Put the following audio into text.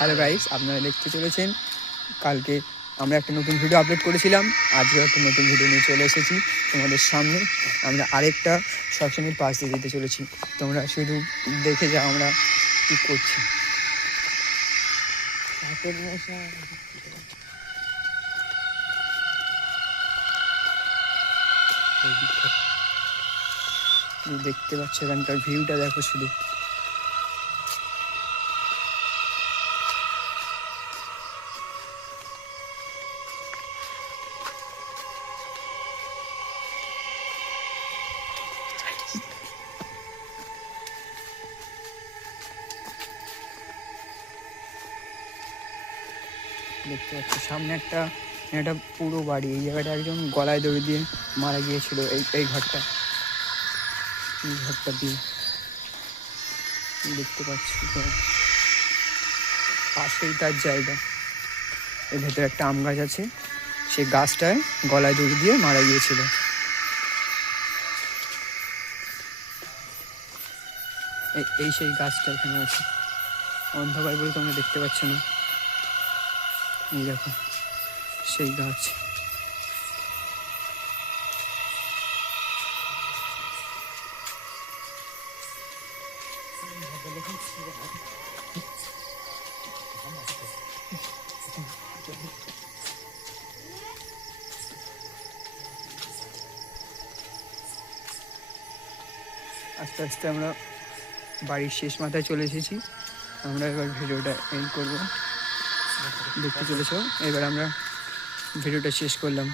Hello guys, আপনারা দেখতে চলেছেন কালকে আমরা একটা নতুন ভিডিও আপলোড করেছিলাম। আজকেও একটা নতুন ভিডিও নিয়ে চলে এসেছি তোমাদের সামনে। আমরা আরেকটা শ্মশানের পাশ দিয়ে যেতে চলেছি, তোমরা শুধু দেখে যাও আমরা কী করছি। দেখতে পাচ্ছ এখানকার ভিউটা দেখো শুধু। দেখতে পাচ্ছ সামনে একটা পুরো বাড়ি। এই জায়গাটা একজন গলায় দড়ি দিয়ে মারা গিয়েছিল। এই ঘরটা দিয়ে দেখতে পাচ্ছি তো পাশেই তার জায়গা। এর ভেতরে একটা আম গাছ আছে, সেই গাছটায় গলায় দড়ি দিয়ে মারা গিয়েছিল। এই সেই গাছটা এখানে আছে, অন্ধকার বলে তোমরা দেখতে পাচ্ছ না। এই দেখো সেই গাছ। আস্তে আস্তে আমরা বাড়ির শেষ মাথায় চলে এসেছি। আমরা এবার ভিডিওটা এন্ড করবো। দেখতে চলেছ, এবার আমরা ভিডিওটা শেষ করলাম।